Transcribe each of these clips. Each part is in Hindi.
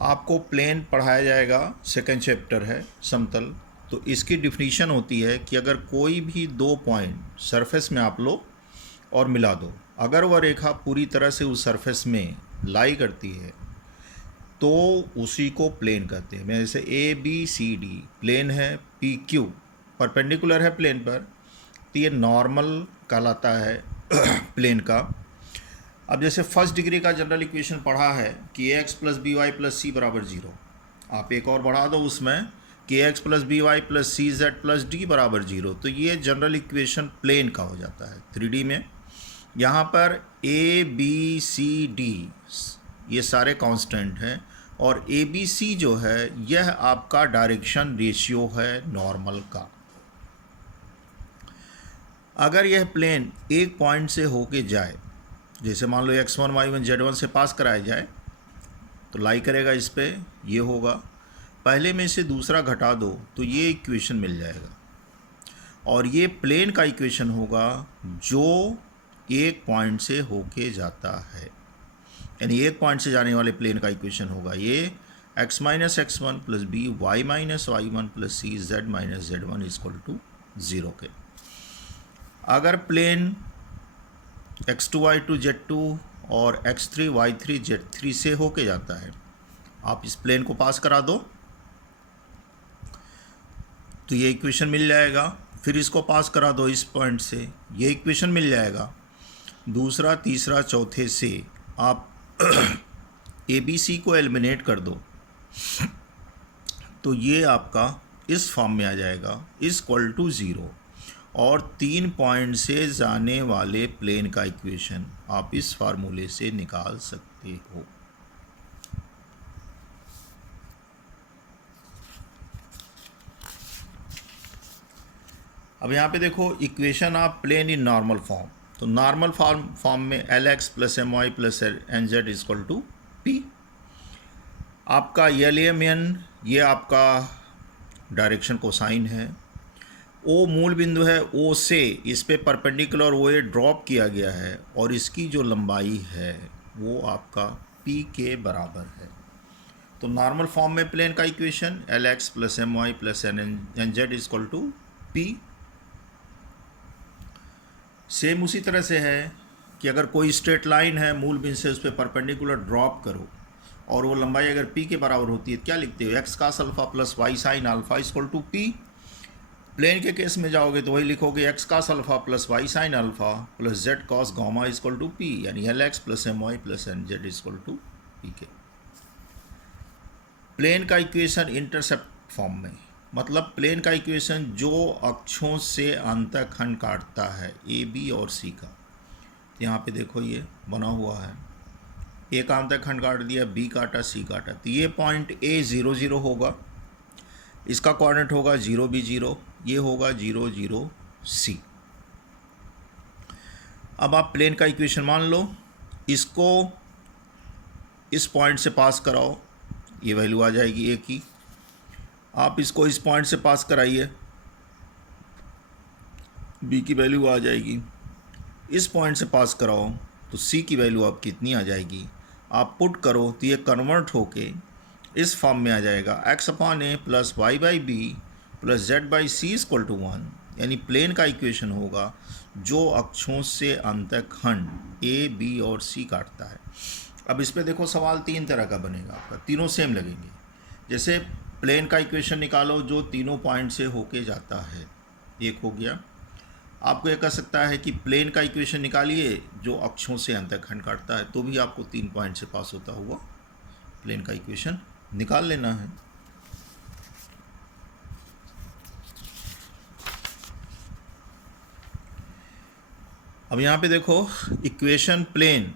आपको प्लेन पढ़ाया जाएगा, सेकंड चैप्टर है समतल। तो इसकी डिफिनीशन होती है कि अगर कोई भी दो पॉइंट सरफेस में आप लो और मिला दो, अगर वह रेखा पूरी तरह से उस सरफेस में लाई करती है तो उसी को प्लेन कहते हैं। जैसे A B C D plane है, पी क्यू परपेंडिकुलर है प्लेन पर, तो ये नॉर्मल कहलाता है प्लेन का। अब जैसे फर्स्ट डिग्री का जनरल इक्वेशन पढ़ा है कि a x plus B y plus c बराबर जीरो, आप एक और बढ़ा दो उसमें कि a x plus B y plus C z plus d बराबर जीरो, तो ये जनरल इक्वेशन प्लेन का हो जाता है 3D में। यहाँ पर ए बी सी डी ये सारे कांस्टेंट हैं और ए बी सी जो है यह आपका डायरेक्शन रेशियो है नॉर्मल का। अगर यह प्लेन एक पॉइंट से होके जाए, जैसे मान लो x1 y1 z1 से पास कराया जाए तो लाई करेगा इस पे, ये होगा। पहले में से दूसरा घटा दो तो ये इक्वेशन मिल जाएगा और ये प्लेन का इक्वेशन होगा जो एक पॉइंट से होके जाता है, यानी एक पॉइंट से जाने वाले प्लेन का इक्वेशन होगा ये x minus x1 plus B Y minus y1 plus C Z minus z1 equal to zero के। अगर प्लेन x2 y2 z2 और x3 y3 z3 से होके जाता है, आप इस प्लेन को पास करा दो तो ये इक्वेशन मिल जाएगा। फिर इसको पास करा दो इस पॉइंट से, ये इक्वेशन मिल जाएगा। दूसरा तीसरा चौथे से आप ए बी सी को एलिमिनेट कर दो तो ये आपका इस फॉर्म में आ जाएगा इक्वल टू ज़ीरो। और 3 पॉइंट से जाने वाले प्लेन का इक्वेशन आप इस फार्मूले से निकाल सकते हो। अब यहाँ पे देखो equation of plane in normal form, तो नॉर्मल फॉर्म में L x plus M Y plus N Z equal to P. आपका एल एम एन ये आपका डायरेक्शन कोसाइन है। ओ मूल बिंदु है, ओ से इस पे परपेंडिकुलर ओ ए ड्रॉप किया गया है और इसकी जो लंबाई है वो आपका पी के बराबर है। तो नॉर्मल फॉर्म में प्लेन का equation L x plus M Y plus N Z equal to P. Same उसी तरह से है कि अगर कोई स्ट्रेट लाइन है, मूल बिंदु से उस पर परपेंडिकुलर ड्रॉप करो और वो लंबाई अगर पी के बराबर होती है, क्या लिखते हो x cos alpha plus y sine alpha equal to p. Plane के केस में जाओगे तो वही लिखोगे x cos alpha plus y sine alpha plus z cos gamma equal to p, यानी l x plus M Y plus N Z equal to p के। प्लेन का इक्वेशन इंटरसेप्ट फॉर्म में, मतलब प्लेन का इक्वेशन जो अक्षों से अंतःखंड काटता है ए बी और सी का। यहाँ पे देखो ये बना हुआ है, ए का अंतःखंड काट दिया, बी काटा, सी काटा, तो ये पॉइंट ए 0 0 होगा, इसका कोऑर्डिनेट होगा 0 B 0, ये होगा 0 0 C। अब आप प्लेन का इक्वेशन मान लो, इसको इस पॉइंट से पास कराओ, ये वैल्यू आ जाएगी ए की। आप इसको इस पॉइंट से पास कराइए, बी की वैल्यू आ जाएगी। इस पॉइंट से पास कराओ तो सी की वैल्यू आपकी कितनी आ जाएगी। आप पुट करो तो ये कन्वर्ट होके इस फॉर्म में आ जाएगा X upon A plus Y by B plus Z by C equal to 1, यानी प्लेन का इक्वेशन होगा जो अक्षों से अंतःखंड ए बी और सी काटता है। अब इस पे देखो सवाल 3 तरह का बनेगा आपका, तीनों सेम लगेंगे। जैसे प्लेन का इक्वेशन निकालो जो तीनों पॉइंट से होके जाता है, एक हो गया। आपको ये कह सकता है कि प्लेन का इक्वेशन निकालिए जो अक्षों से अंतःखंड काटता है, तो भी आपको 3 पॉइंट से पास होता हुआ प्लेन का इक्वेशन निकाल लेना है। अब यहाँ पे देखो equation plane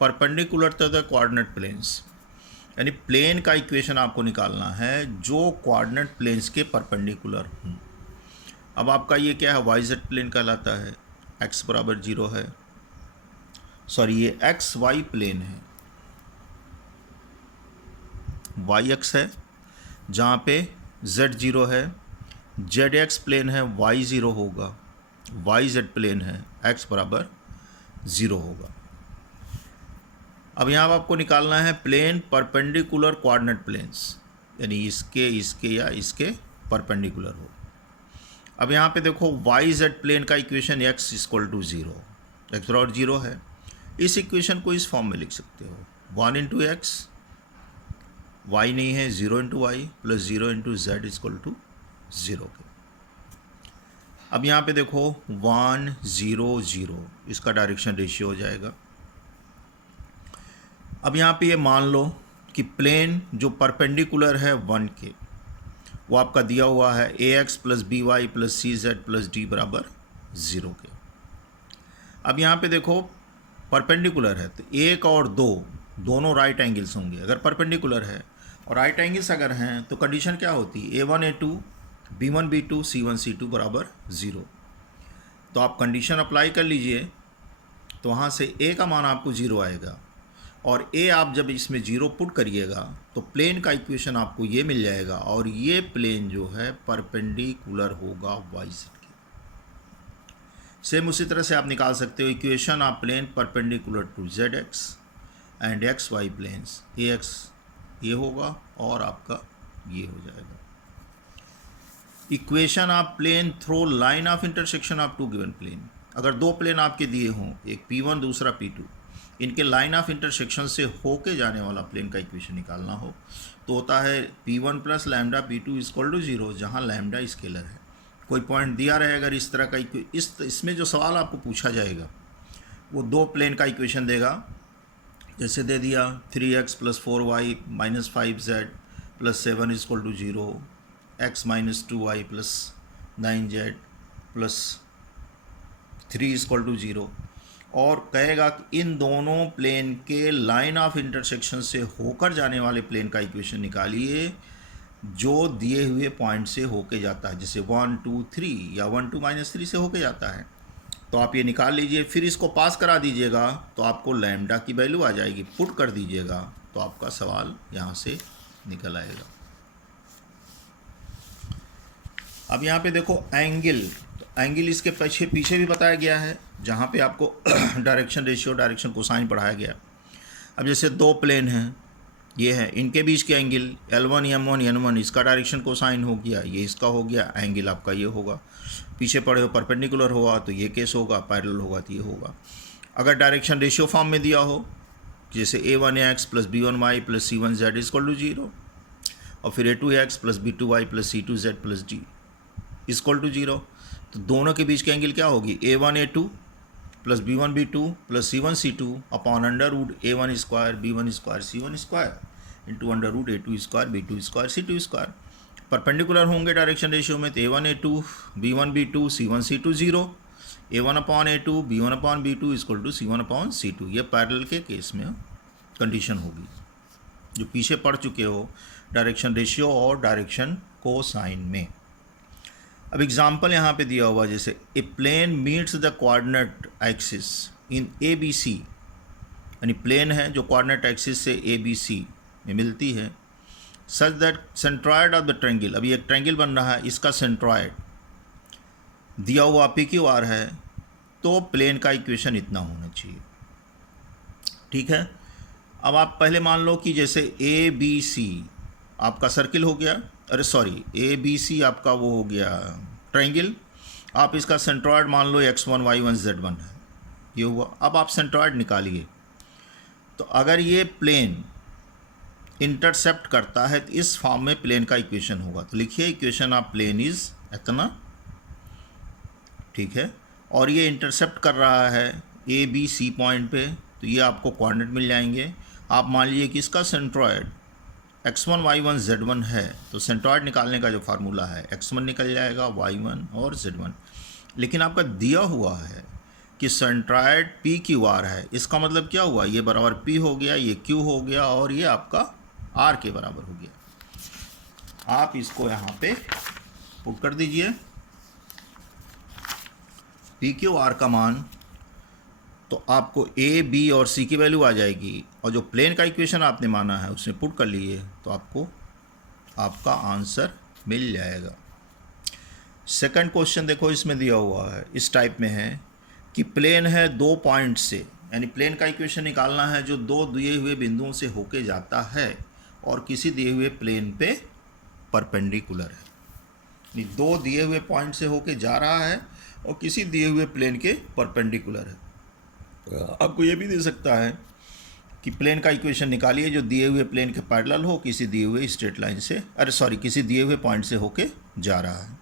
perpendicular to the coordinate planes, यानी प्लेन का इक्वेशन आपको निकालना है जो कोऑर्डिनेट प्लेन्स के परपेंडिकुलर हों। अब आपका ये क्या है, वाई जेड प्लेन कहलाता है, एक्स बराबर 0 है, सॉरी ये एक्स वाई प्लेन है, वाई एक्स है जहाँ पे जेड 0 है, जेड एक्स प्लेन है, वाई 0 होगा, वाई जेड प्लेन है, एक्स बराबर 0 होगा। अब यहाँ आपको निकालना है प्लेन परपेंडिकुलर कोऑर्डिनेट प्लेन्स, यानी इसके या इसके परपेंडिकुलर हो। अब यहाँ पे देखो वाई जेड प्लेन का equation x equal to 0, X और 0 है। इस इक्वेशन को इस फॉर्म में लिख सकते हो 1 इंटू एक्स, वाई नहीं है, 0 into Y plus 0 into Z equal to 0 के। अब यहाँ पे देखो 1 0 0, इसका डायरेक्शन रेशियो हो जाएगा। अब यहाँ पे ये मान लो कि प्लेन जो परपेंडिकुलर है 1 के, वो आपका दिया हुआ है ax plus B y plus सी जेड प्लस डी बराबर 0 के। अब यहाँ पे देखो परपेंडिकुलर है तो 1 और 2 दोनों राइट एंगल्स होंगे। अगर परपेंडिकुलर है और राइट एंगल्स अगर हैं तो कंडीशन क्या होती है, a1 a2 b1 b2 c1 c2 बराबर 0। तो आप कंडीशन अप्लाई कर लीजिए तो वहाँ से a का मान आपको 0 आएगा, और a आप जब इसमें 0 पुट करिएगा तो प्लेन का इक्वेशन आपको ये मिल जाएगा, और ये प्लेन जो है परपेंडिकुलर होगा वाई जेड के। सेम उसी तरह से आप निकाल सकते हो equation of plane perpendicular to Z X and X Y planes, A X ये होगा और आपका ये हो जाएगा। Equation of plane through line of intersection of two given plane, अगर दो प्लेन आपके दिए हों, एक P1 दूसरा P2, इनके लाइन ऑफ इंटरसेक्शन से होके जाने वाला प्लेन का इक्वेशन निकालना हो तो होता है P1 plus lambda P2 equal to 0, जहाँ लैम्डा स्केलर है। कोई पॉइंट दिया रहेगा इस तरह का, इसमें जो सवाल आपको पूछा जाएगा वो दो प्लेन का इक्वेशन देगा। जैसे दे दिया 3x plus 4y minus 5z plus 7 equal to 0, x minus 2y plus 9z plus 3 equal to 0, और कहेगा कि इन दोनों प्लेन के लाइन ऑफ इंटरसेक्शन से होकर जाने वाले प्लेन का इक्वेशन निकालिए जो दिए हुए पॉइंट से होके जाता है, जैसे 1 2 3 या 1 2 -3 से होके जाता है। तो आप ये निकाल लीजिए, फिर इसको पास करा दीजिएगा तो आपको लैम्डा की वैल्यू आ जाएगी, पुट कर दीजिएगा तो आपका सवाल यहाँ से निकल आएगा। अब यहाँ पे देखो एंगल, तो एंगल इसके पीछे भी बताया गया है, जहाँ पे आपको डायरेक्शन रेशियो, डायरेक्शन कोसाइन पढ़ाया गया। अब जैसे दो प्लेन हैं, ये है, इनके बीच के एंगल L1 M1 N1, इसका डायरेक्शन कोसाइन हो गया, ये इसका हो गया, एंगल आपका ये होगा। पीछे पड़े हो परपेंडिकुलर हुआ तो ये केस होगा, पैरेलल होगा तो ये होगा। अगर डायरेक्शन रेशियो फॉर्म में दिया हो, जैसे A1x plus B1y plus C1z equal to 0, और फिर A2x plus B2y plus C2z plus D equal to 0, तो दोनों के बीच की एंगल क्या होगी, A1 A2 plus B1 B2 plus C1 C2 upon under root A1 square B1 square C1 square into under root A2 square B2 square C2 square. Perpendicular होंगे डायरेक्शन रेशियो में तो A1 A2 B1 B2 C1 C2 0, A1 upon A2 B1 upon B2 equal to C1 upon C2। ये पैरेलल के केस में कंडीशन होगी जो पीछे पढ़ चुके हो डायरेक्शन रेशियो और डायरेक्शन कोसाइन में। अब एग्जाम्पल यहाँ पे दिया हुआ, जैसे a plane meets the coordinate axis in ABC, यानी प्लेन है जो कोऑर्डिनेट एक्सिस से ABC में मिलती है, such that centroid of the triangle, अभी एक ट्रायंगल बन रहा है, इसका सेंट्रॉयड दिया हुआ PQR है, तो प्लेन का इक्वेशन इतना होना चाहिए। ठीक है। अब आप पहले मान लो कि जैसे ABC आपका सर्किल हो गया, अरे सॉरी ABC आपका वो हो गया ट्रायंगल, आप इसका सेंट्रॉयड मान लो x1 y1 z1 है, ये हुआ। अब आप सेंट्रॉयड निकालिए, तो अगर ये प्लेन इंटरसेप्ट करता है तो इस फॉर्म में प्लेन का इक्वेशन होगा। तो लिखिए इक्वेशन ऑफ प्लेन इज इतना, ठीक है, और ये इंटरसेप्ट कर रहा है ABC पॉइंट पे, तो ये आपको कोऑर्डिनेट मिल जाएंगे। आप मान लीजिए कि इसका सेंट्रॉयड x1 y1 z1 है, तो सेंट्रॉयड निकालने का जो फार्मूला है x1 निकल जाएगा, y1 और z1। लेकिन आपका दिया हुआ है कि सेंट्रॉयड PQR है, इसका मतलब क्या हुआ, ये बराबर P हो गया, ये Q हो गया, और ये आपका R के बराबर हो गया। आप इसको यहाँ पे पुट कर दीजिए PQR का मान, तो आपको A, B और C की वैल्यू आ जाएगी, और जो प्लेन का इक्वेशन आपने माना है उसमें पुट कर लिए तो आपको आपका आंसर मिल जाएगा। सेकंड क्वेश्चन देखो, इसमें दिया हुआ है, इस टाइप में है कि प्लेन है दो पॉइंट से, यानी प्लेन का इक्वेशन निकालना है जो दो दिए हुए बिंदुओं से होके जाता है और किसी दिए हुए प्लेन पे परपेंडिकुलर है। यानी दो दिए हुए पॉइंट से होके जा रहा है और किसी दिए हुए प्लेन के परपेंडिकुलर है। आपको ये भी दे सकता है कि प्लेन का इक्वेशन निकालिए जो दिए हुए प्लेन के पैरेलल हो किसी दिए हुए स्ट्रेट लाइन से, किसी दिए हुए पॉइंट से होके जा रहा है।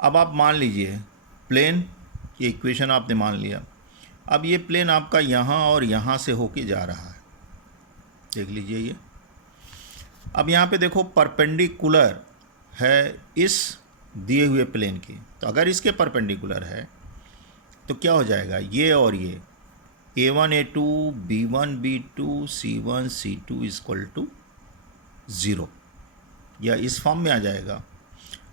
अब आप मान लीजिए प्लेन ये इक्वेशन आपने मान लिया। अब ये प्लेन आपका यहाँ और यहाँ से होके जा रहा है, देख लीजिए ये। अब यहाँ पे देखो परपेंडिकुलर है इस दिए हुए प्लेन के, तो अगर इसके परपेंडिकुलर है तो क्या हो जाएगा, ये और ये A1 A2 B1 B2 C1 C2 equal to 0 या इस फॉर्म में आ जाएगा।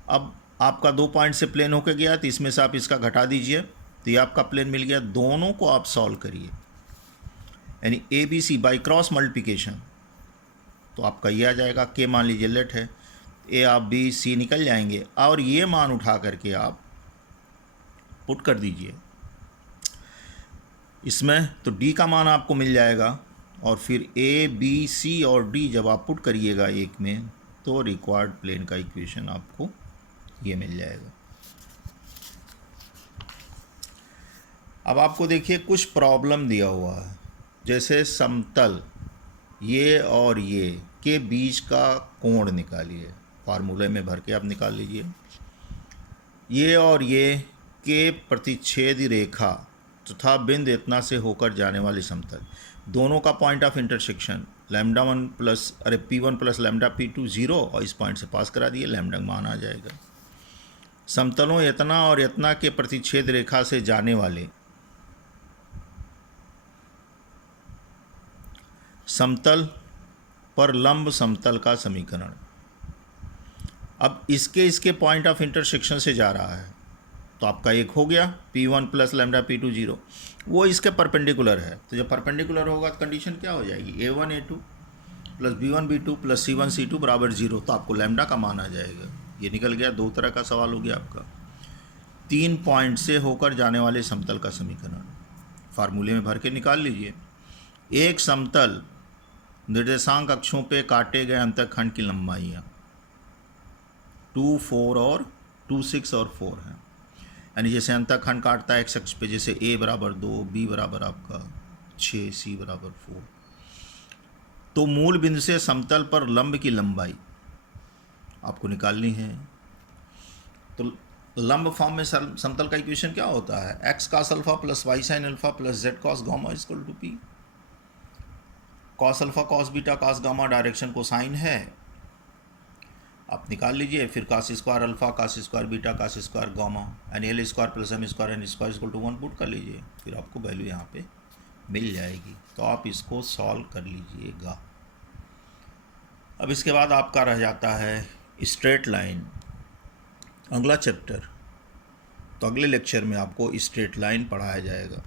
अब आपका दो पॉइंट से प्लेन होके गया तो इसमें से आप इसका घटा दीजिए तो ये आपका प्लेन मिल गया। दोनों को आप सॉल्व करिए यानी ABC बाई क्रॉस मल्टीप्लिकेशन, तो आपका ये आ जाएगा। K मान लीजिए लेट है, A आप B C निकल जाएंगे और ये मान उठा करके आप पुट कर दीजिए इसमें, तो D का मान आपको मिल जाएगा और फिर A B C और D जब आप पुट करिएगा एक में तो रिक्वायर्ड प्लेन का इक्वेशन आपको ये मिल जाएगा। अब आपको देखिए कुछ प्रॉब्लम दिया हुआ है, जैसे समतल ये और ये के बीच का कोण निकालिए, फार्मूले में भर के आप निकाल लीजिए। ये और ये के प्रतिच्छेद रेखा तथा बिंदु इतना से होकर जाने वाली समतल, दोनों का point of intersection λ1 plus P1 plus λP2 0 और इस पॉइंट से पास करा दिए, लैम्डा मान आ जाएगा। समतलों इतना और इतना के प्रतिच्छेद रेखा से जाने वाले समतल पर लंब समतल का समीकरण। अब इसके पॉइंट ऑफ इंटरसेक्शन से जा रहा है तो आपका एक हो गया P1 प्लस λP2 0, वो इसके परपेंडिकुलर है। तो जब परपेंडिकुलर होगा तो कंडीशन क्या हो जाएगी, A1 A2 plus B1 B2 plus C1 C2 बराबर 0, तो आपको लैम्डा का मान आ जाएगा। ये निकल गया, दो तरह का सवाल हो गया आपका। 3 पॉइंट से होकर जाने वाले समतल का समीकरण फार्मूले में भर के निकाल लीजिए। एक समतल निर्देशांक अक्षों पे काटे गए अंतःखंड की लंबाइयाँ 2, 4 और 2, 6 और 4 हैं। यानी जैसे अंतःखंड काटता है एक्स अक्ष पे, जैसे A बराबर 2, B बराबर आपका 6, C बराबर 4, तो मूल बिंदु से समतल पर लंब की लंबाई आपको निकालनी है। तो लंब फॉर्म में समतल का इक्वेशन क्या होता है, x cos alpha plus y sin alpha plus z cos gamma equal to P। cos alpha cos beta cos gamma direction cosine है, आप निकाल लीजिए। फिर cos square alpha cos square beta cos square gamma यानी L square plus M square N square equal to 1 put कर लीजिए, फिर आपको वैल्यू यहाँ पे मिल जाएगी। तो आप इसको सॉल्व कर लीजिएगा। अब इसके बाद आपका रह जाता है स्ट्रेट लाइन, अगला चैप्टर। तो अगले लेक्चर में आपको स्ट्रेट लाइन पढ़ाया जाएगा।